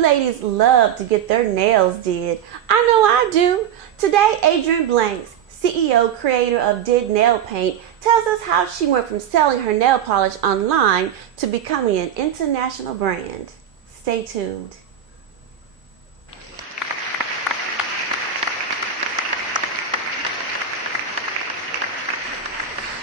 ladies love to get their nails did. I know I do. Today, Adrienne Blanks, CEO, creator of Did Nail Paint, tells us how she went from selling her nail polish online to becoming an international brand. Stay tuned.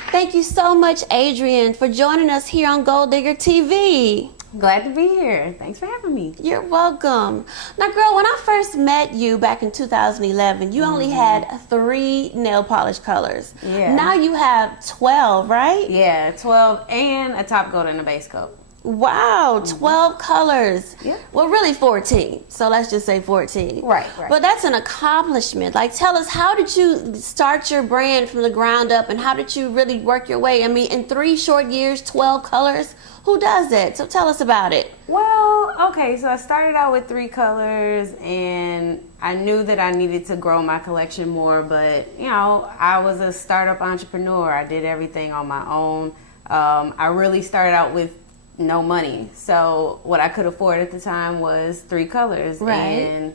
Thank you so much, Adrienne, for joining us here on Gold Digger TV. Glad to be here. Thanks for having me. You're welcome. Now, girl, when I first met you back in 2011, you only had 3 nail polish colors. Yeah. Now you have 12, right? Yeah, 12 and a top coat and a base coat. Wow, 12 colors. Yeah. Well, really 14. So let's just say 14. Right. But that's an accomplishment. Like, tell us, how did you start your brand from the ground up, and how did you really work your way? I mean, in 3 short years, 12 colors. Who does that? So tell us about it. Well, okay, so I started out with 3 colors, and I knew that I needed to grow my collection more, but, you know, I was a startup entrepreneur. I did everything on my own. I really started out with no money. So what I could afford at the time was 3 colors. Right. And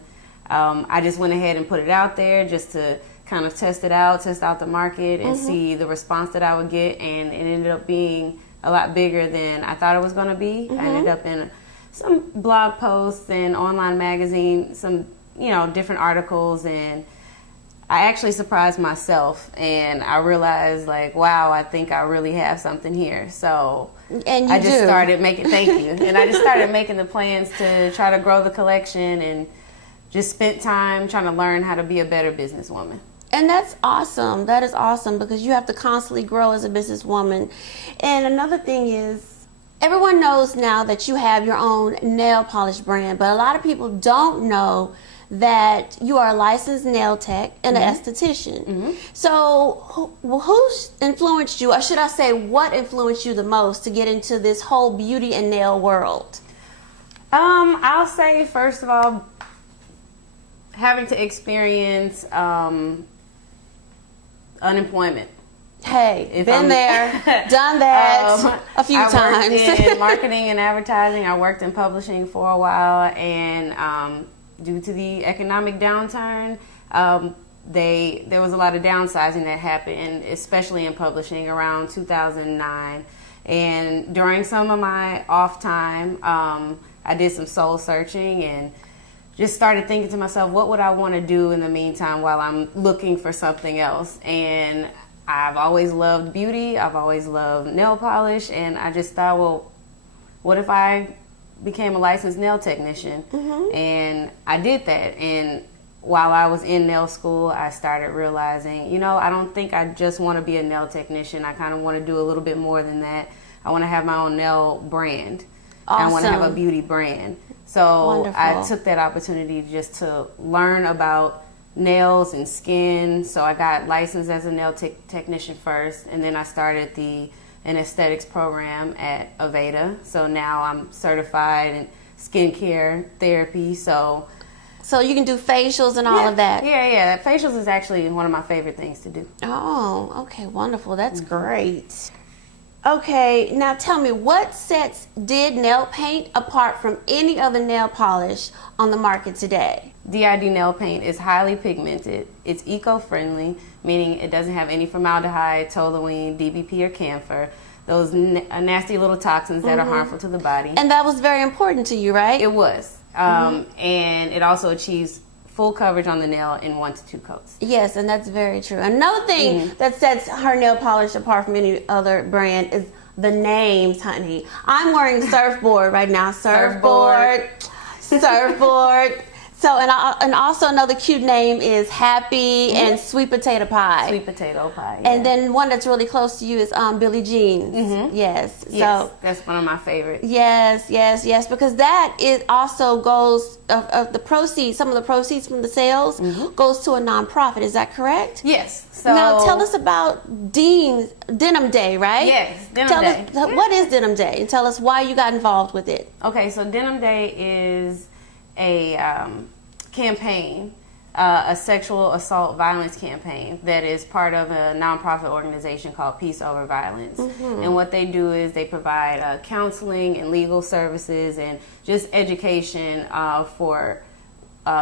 I just went ahead and put it out there just to kind of test out the market and see the response that I would get, and it ended up being a lot bigger than I thought it was going to be. I ended up in some blog posts and online magazine, some, you know, different articles, and I actually surprised myself, and I realized, like, wow, I think I really have something here. So And you I just do. started making, thank you, and I just started making the plans to try to grow the collection, and just spent time trying to learn how to be a better businesswoman. And that's awesome. That is awesome, because you have to constantly grow as a businesswoman. And another thing is, everyone knows now that you have your own nail polish brand, but a lot of people don't know that you are a licensed nail tech and an esthetician. So who influenced you, or should I say, what influenced you the most to get into this whole beauty and nail world? I'll say, first of all, having to experience unemployment. Hey, been there, done that a few times. I worked in marketing and advertising. I worked in publishing for a while, and due to the economic downturn, there was a lot of downsizing that happened, especially in publishing around 2009. And during some of my off time, I did some soul searching and just started thinking to myself, what would I want to do in the meantime while I'm looking for something else? And I've always loved beauty. I've always loved nail polish. And I just thought, well, what if I became a licensed nail technician? And I did that. And while I was in nail school, I started realizing, you know, I don't think I just want to be a nail technician. I kind of want to do a little bit more than that. I want to have my own nail brand. Awesome. I want to have a beauty brand. So Wonderful. I took that opportunity just to learn about nails and skin. So I got licensed as a nail technician first, and then I started an aesthetics program at Aveda. So now I'm certified in skincare therapy. So you can do facials and all of that. Yeah. Facials is actually one of my favorite things to do. Oh, okay, wonderful. That's great. Okay, now tell me, what sets Did Nail Paint apart from any other nail polish on the market today? DID nail paint is highly pigmented. It's eco-friendly, meaning it doesn't have any formaldehyde, toluene, DBP, or camphor, those nasty little toxins that are harmful to the body. And that was very important to you, right? It was. And it also achieves full coverage on the nail in 1 to 2 coats. Yes, and that's very true. Another thing that sets her nail polish apart from any other brand is the names, honey. I'm wearing Surfboard right now. Surfboard. So, and also another cute name is Happy and Sweet Potato Pie. Sweet potato pie. Yeah. And then one that's really close to you is Billie Jean's. Yes. Yes, So that's one of my favorites. yes, because that is also goes of the proceeds. Some of the proceeds from the sales goes to a nonprofit. Is that correct? Yes. So Now tell us about Denim Day, right? Yes, Denim tell Day. Us, what is Denim Day, and tell us why you got involved with it. Okay, so Denim Day is a campaign a sexual assault violence campaign that is part of a nonprofit organization called Peace Over Violence. And what they do is they provide counseling and legal services and just education for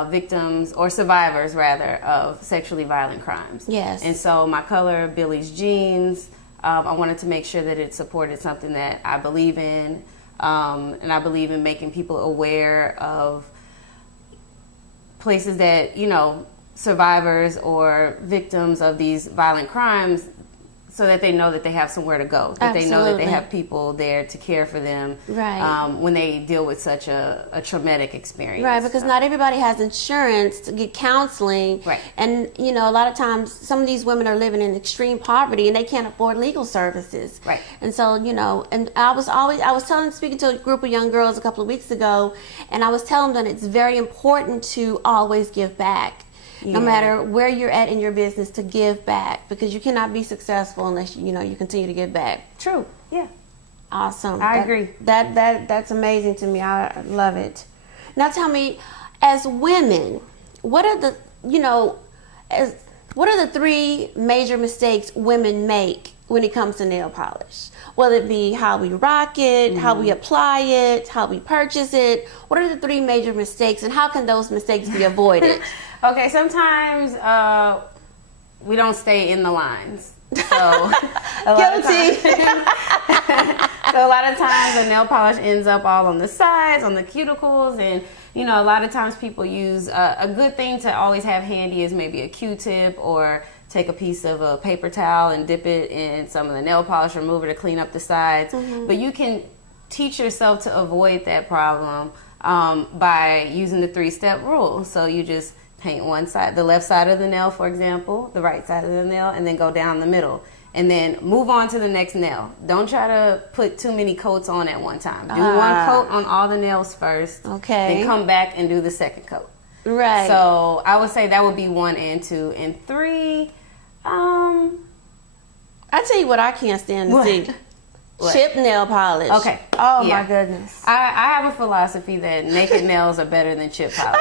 victims or survivors, rather, of sexually violent crimes. Yes. And so my color, Billy's Jeans, I wanted to make sure that it supported something that I believe in, and I believe in making people aware of places that, you know, survivors or victims of these violent crimes, so that they know that they have somewhere to go, that they know that they have people there to care for them, right, when they deal with such a traumatic experience. Right, because not everybody has insurance to get counseling. Right. And, you know, a lot of times some of these women are living in extreme poverty and they can't afford legal services. Right. And so, you know, and speaking to a group of young girls a couple of weeks ago, and I was telling them that it's very important to always give back. No matter where you're at in your business, to give back, because you cannot be successful unless you continue to give back. True. Yeah. Awesome. I agree. That's amazing to me. I love it. Now tell me, as women, what are the 3 major mistakes women make when it comes to nail polish? Whether it be how we rock it, how we apply it, how we purchase it. What are the 3 major mistakes, and how can those mistakes be avoided? Okay, sometimes we don't stay in the lines. So Guilty. So a lot of times the nail polish ends up all on the sides, on the cuticles, and you know, a lot of times people use a good thing to always have handy is maybe a Q-tip, or take a piece of a paper towel and dip it in some of the nail polish remover to clean up the sides. But you can teach yourself to avoid that problem by using the 3-step rule. So you just paint one side, the left side of the nail, for example, the right side of the nail, and then go down the middle. And then move on to the next nail. Don't try to put too many coats on at one time. Do one coat on all the nails first. Okay. Then come back and do the second coat. Right. So I would say that would be 1 and 2. And 3, I tell you what I can't stand to see. What? Chip nail polish. Okay. Oh Yeah. my goodness. I have a philosophy that naked nails are better than chip polish.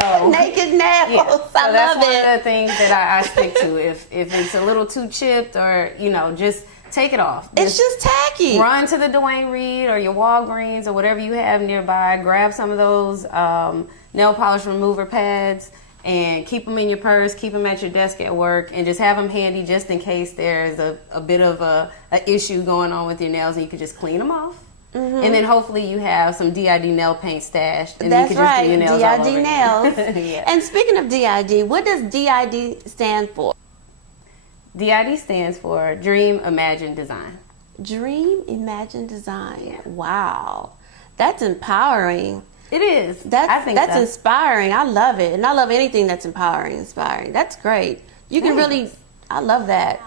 So naked nails. yeah. So I that's love one it. of the things that I stick to. If it's a little too chipped, or just take it off. It's just tacky. Run to the Dwayne Reed or your Walgreens or whatever you have nearby. Grab some of those nail polish remover pads and keep them in your purse. Keep them at your desk at work, and just have them handy just in case there's a bit of a issue going on with your nails, and you can just clean them off. And then hopefully you have some DID nail paint stashed, and That's you can just right, do your nails all DID over nails. again. Yeah. And speaking of DID, what does DID stand for? DID stands for Dream, Imagine, Design. Dream, Imagine, Design. Yeah. Wow. That's empowering. It is. That's so. inspiring. I love it. And I love anything that's empowering, inspiring. That's great. You can really, I love that.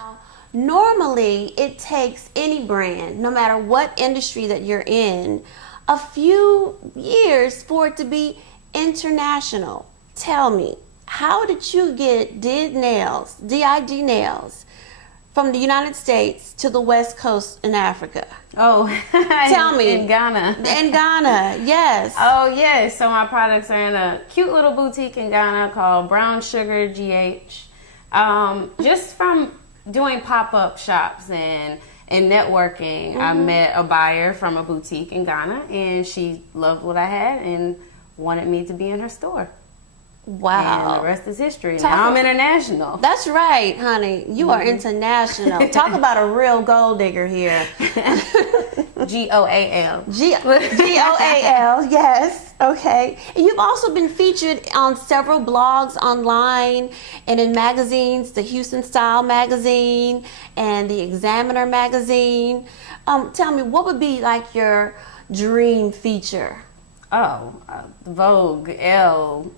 Normally, it takes any brand, no matter what industry that you're in, a few years for it to be international. Tell me, how did you get DID nails from the United States to the West Coast in Africa? Oh, tell me. In Ghana. In Ghana, yes. Oh, yes. So my products are in a cute little boutique in Ghana called Brown Sugar GH. Just from doing pop-up shops and networking, I met a buyer from a boutique in Ghana, and she loved what I had and wanted me to be in her store. Wow. And the rest is history. Now I'm international. That's right, honey. You are international. Talk about a real gold digger here. GOAL. GOAL, yes. Okay. And you've also been featured on several blogs online and in magazines, the Houston Style magazine and the Examiner magazine. Tell me, what would be like your dream feature? Oh, Vogue, Elle.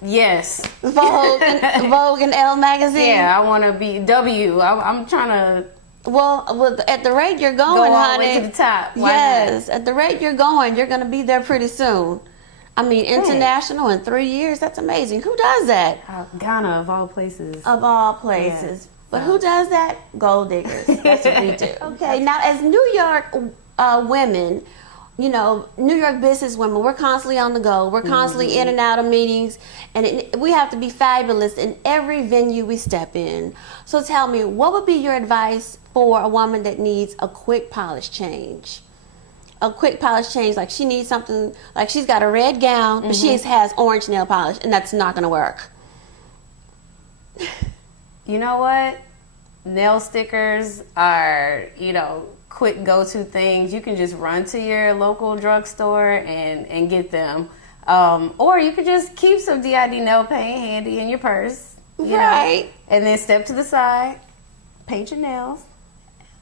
Yes. Vogue and Elle magazine? Yeah, I want to be W. I'm trying to... Well, at the rate you're going, go all honey. the way to the top. Why yes, not? at the rate you're going, you're going to be there pretty soon. I mean, international in 3 years, that's amazing. Who does that? Ghana, of all places. Of all places. Yeah. But who does that? Gold diggers. That's what we do. Okay, now as New York women, New York business women, we're constantly on the go. We're constantly in and out of meetings, and we have to be fabulous in every venue we step in. So tell me, what would be your advice for a woman that needs a quick polish change? A quick polish change, like she needs something, like she's got a red gown, but she has orange nail polish, and that's not going to work. You know what? Nail stickers are, quick go-to things. You can just run to your local drugstore and get them. Or you could just keep some DID nail paint handy in your purse. Right. And then step to the side, paint your nails,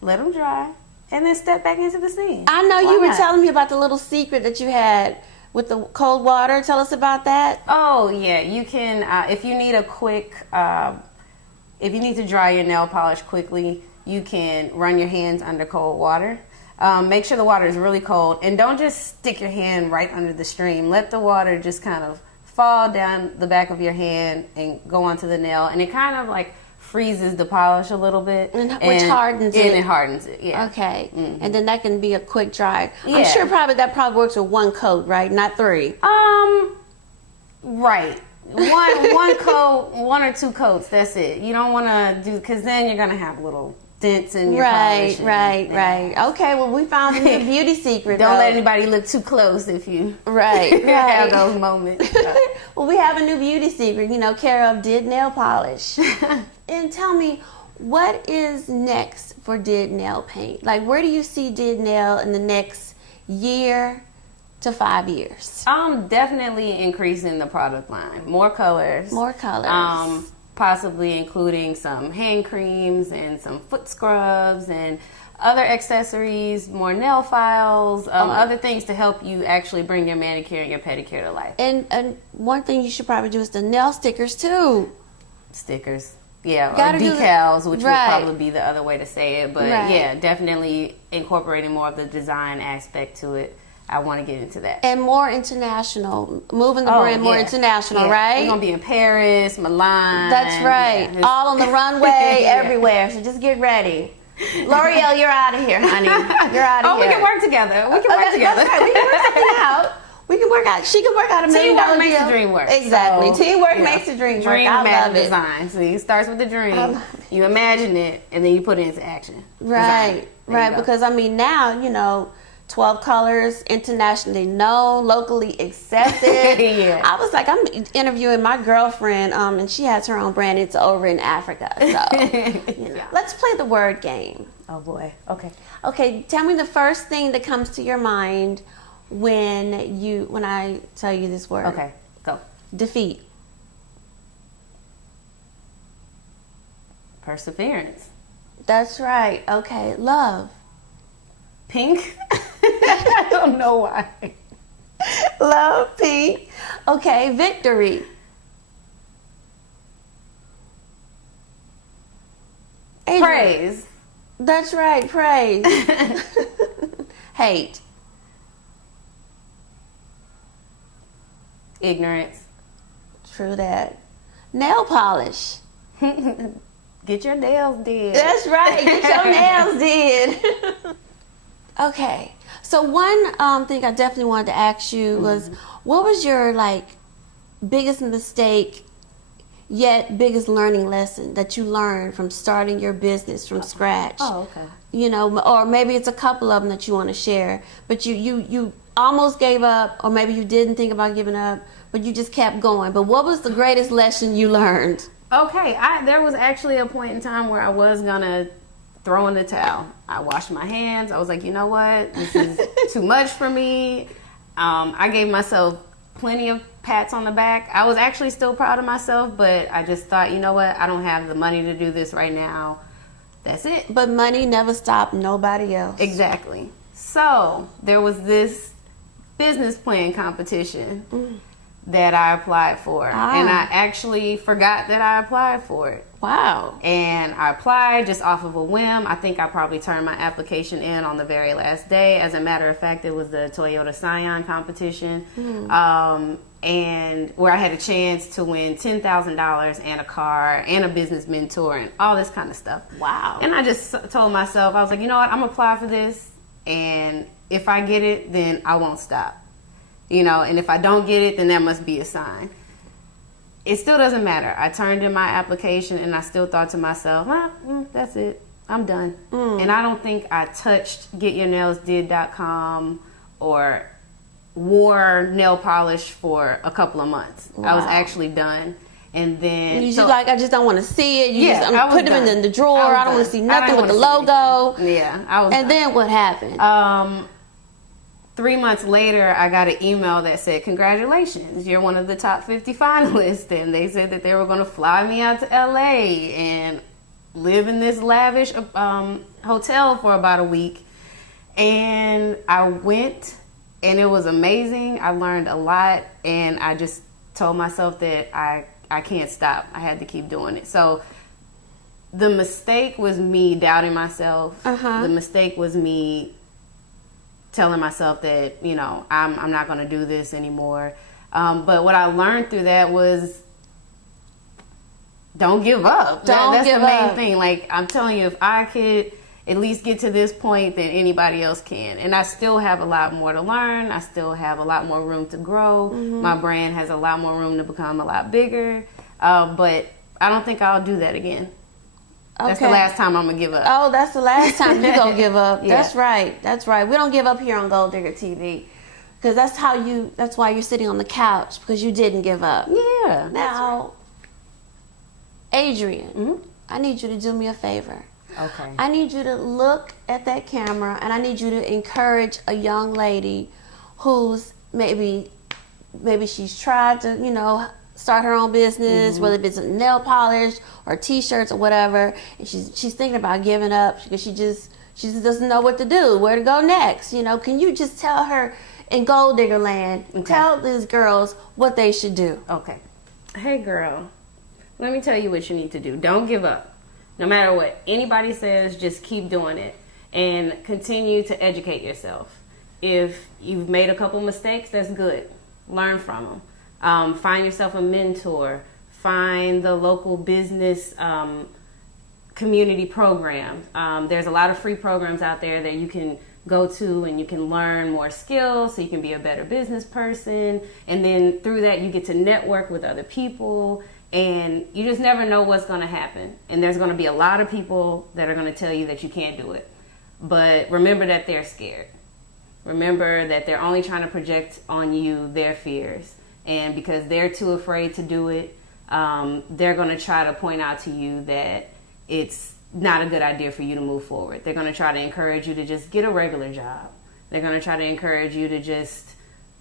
let them dry, and then step back into the scene. I know Why you were not? telling me about the little secret that you had with the cold water. Tell us about that. Oh, yeah. You can, if you need a quick, if you need to dry your nail polish quickly, you can run your hands under cold water. Make sure the water is really cold, and don't just stick your hand right under the stream. Let the water just kind of fall down the back of your hand and go onto the nail, and it kind of like freezes the polish a little bit, Which hardens it. And it hardens it. Yeah. Okay. And then that can be a quick dry. I'm Yeah. sure that probably works with one coat, right? Not 3. Right. One coat, 1 or 2 coats. That's it. You don't want to do, because then you're gonna have little dents in your polish. Right. Okay, well, we found a new beauty secret. Don't though. let anybody look too close if you Right. have those moments. Well, we have a new beauty secret, care of Did Nail Polish. And tell me, what is next for Did Nail Paint? Like, where do you see Did Nail in the next year to 5 years? Definitely increasing the product line. More colors. More colors. Possibly including some hand creams and some foot scrubs and other accessories, more nail files, other things to help you actually bring your manicure and your pedicure to life. And one thing you should probably do is the nail stickers, too. Stickers. Yeah, Gotta or do decals, which would right. probably be the other way to say it. But Right. yeah, definitely incorporating more of the design aspect to it. I want to get into that. And more international, moving the brand more yeah. international, Yeah. right? We're going to be in Paris, Milan. That's right. Yeah, all on the runway, Yeah. everywhere. So just get ready. L'Oreal, you're out of here, honey. You're out of Oh, here. we can work together. We can work together. That's right. We can work something out. We can work out. She can work out a $1 million Teamwork makes deal. the dream work. Exactly. So, Teamwork yeah. makes the dream work. Dream I matter love it. design. See, it starts with the dream. I love it. You imagine it, and then you put it into action. Right. Design. There you go. Because now, 12 colors, internationally known, locally accepted. Yeah. I was like, I'm interviewing my girlfriend, and she has her own brand. It's over in Africa. So, Yeah. let's play the word game. Oh boy. Okay. Okay, tell me the first thing that comes to your mind when I tell you this word. Okay. Go. Defeat. Perseverance. That's right. Okay, love. Pink. I don't know why. Love, pink. Okay, victory. Adrian. Praise. That's right, praise. Hate. Ignorance. True that. Nail polish. Get your nails did. That's right. Get your nails did. Okay. So one thing I definitely wanted to ask you was, what was your biggest mistake, yet biggest learning lesson that you learned from starting your business from scratch? Oh, okay. Or maybe it's a couple of them that you want to share, but you almost gave up, or maybe you didn't think about giving up, but you just kept going. But what was the greatest lesson you learned? Okay, there was actually a point in time where I was gonna throw in the towel. I washed my hands. I was like, you know what? This is too much for me. I gave myself plenty of pats on the back. I was actually still proud of myself, but I just thought, you know what? I don't have the money to do this right now. That's it. But money never stopped nobody else. Exactly. So there was this business plan competition that I applied for. And I actually forgot that I applied for it. Wow. And I applied just off of a whim. I think I probably turned my application in on the very last day. As a matter of fact, it was the Toyota Scion competition, and where I had a chance to win $10,000 and a car and a business mentor and all this kind of stuff. Wow. And I just told myself, I was like, you know what, I'm gonna apply for this, and if I get it, then I won't stop. You know, and if I don't get it, then that must be a sign. It still doesn't matter. I turned in my application and I still thought to myself, that's it. I'm done. And I don't think I touched getyournailsdid.com or wore nail polish for a couple of months. Wow. I was actually done. And then you just I just don't want to see it. You Yeah, just put them in the drawer. I don't want to see nothing with the logo. Yeah, I was And done. then what happened? 3 months later, I got an email that said, congratulations, you're one of the top 50 finalists. And they said that they were going to fly me out to LA and live in this lavish hotel for about a week. And I went, and it was amazing. I learned a lot, and I just told myself that I can't stop. I had to keep doing it. So the mistake was me doubting myself. The mistake was me telling myself that, you know, I'm not going to do this anymore. But what I learned through that was don't give up. That's the main thing. Like, I'm telling you, if I could at least get to this point, then anybody else can. And I still have a lot more to learn. I still have a lot more room to grow. My brand has a lot more room to become a lot bigger. But I don't think I'll do that again. That's the last time I'm going to give up. Oh, that's the last time you're going to give up. Yeah. That's right. That's right. We don't give up here on Gold Digger TV. Because that's why you're sitting on the couch, because you didn't give up. Yeah. Now, Adrian, I need you to do me a favor. Okay. I need you to look at that camera, and I need you to encourage a young lady who's maybe she's tried to, you know, start her own business, whether it's nail polish or t-shirts or whatever, and she's thinking about giving up because she just doesn't know what to do, where to go next. You know, can you just tell her in Gold Digger Land, tell these girls what they should do? Okay. Hey, girl, let me tell you what you need to do. Don't give up. No matter what anybody says, just keep doing it and continue to educate yourself. If you've made a couple mistakes, that's good. Learn from them. Find yourself a mentor. Find the local business community program. There's a lot of free programs out there that you can go to, and you can learn more skills so you can be a better business person. And then through that, you get to network with other people, and you just never know what's going to happen. And there's going to be a lot of people that are going to tell you that you can't do it. But remember that they're scared. Remember that they're only trying to project on you their fears. And because they're too afraid to do it, they're going to try to point out to you that it's not a good idea for you to move forward. They're going to try to encourage you to just get a regular job. They're going to try to encourage you to just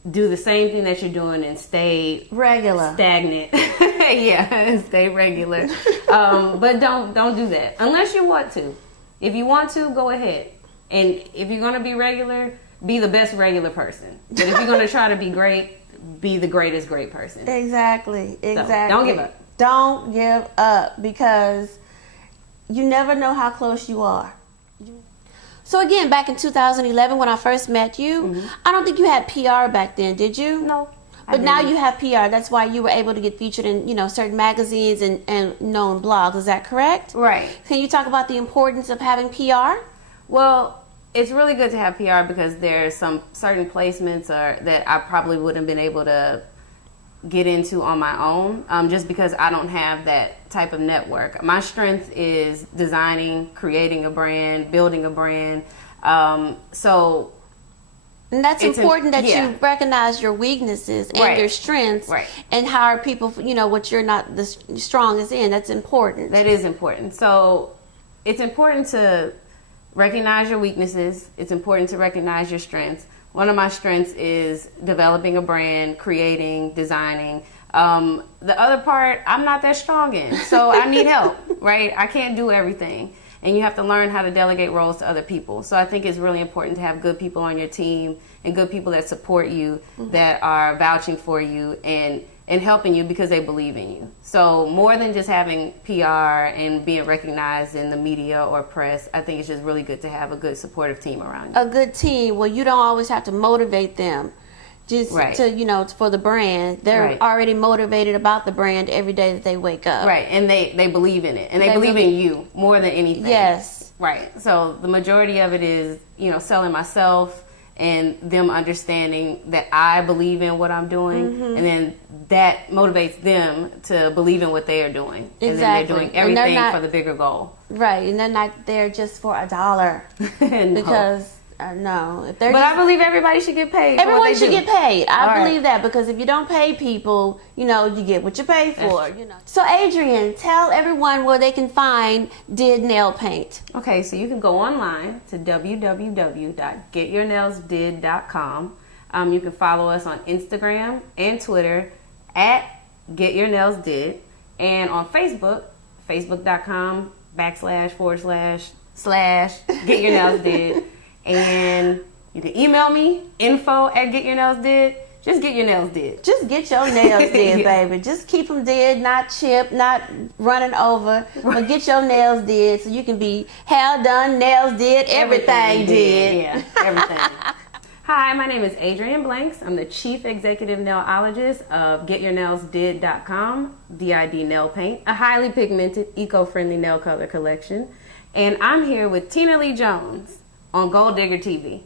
do the same thing that you're doing and stay Regular. stagnant. Yeah, stay regular. But don't do that unless you want to. If you want to, go ahead. And if you're going to be regular, be the best regular person. But if you're going to try to be great, be the greatest great person. Exactly. So, don't give up. Don't give up, because you never know how close you are. So again, back in 2011 when I first met you, I don't think you had PR back then, did you? No. But now you have PR. That's why you were able to get featured in, you know, certain magazines and known blogs. Is that correct? Right. Can you talk about the importance of having PR? Well, it's really good to have PR because there's some certain placements that I probably wouldn't have been able to get into on my own, just because I don't have that type of network. My strength is designing, creating a brand, building a brand. So And that's important that yeah. you recognize your weaknesses and Right. your strengths, Right. and hire people, you know, what you're not the strongest in. That's important. That is important. So it's important to recognize your weaknesses. It's important to recognize your strengths. One of my strengths is developing a brand, creating, designing. The other part, I'm not that strong in. So I need help, right? I can't do everything. And you have to learn how to delegate roles to other people. So I think it's really important to have good people on your team and good people that support you, that are vouching for you and helping you because they believe in you. So more than just having PR and being recognized in the media or press, I think it's just really good to have a good supportive team around you. A good team, well, you don't always have to motivate them just Right. to, you know, for the brand. They're Right. already motivated about the brand every day that they wake up. Right, and they believe in it. And they They believe in believe- you more than anything. Yes. Right. So the majority of it is, you know, selling myself and them understanding that I believe in what I'm doing, and then that motivates them to believe in what they are doing. Exactly. And then they're doing And they're everything not- for the bigger goal. Right, and they're not there just for $1 No. because no, if they're But just, I believe everybody should get paid. for what everyone they should do. get paid. I All right. believe that because if you don't pay people, you get what you pay for. So Adrian, tell everyone where they can find Did Nail Paint. Okay, so you can go online to www.getyournailsdid.com. You can follow us on Instagram and Twitter at getyournailsdid, and on Facebook, facebook.com///getyournailsdid. And you can email me, info@getyournailsdid. Just get your nails did. Just get your nails did, Yeah. baby. Just keep them did, not chipped, not running over. But get your nails did so you can be hair done, nails did, everything did. Yeah, everything. Hi, my name is Adrienne Blanks. I'm the Chief Executive Nailologist of GetYourNailsDid.com, DID Nail Paint, a highly pigmented, eco-friendly nail color collection. And I'm here with Tina Lee Jones on Gold Digger TV.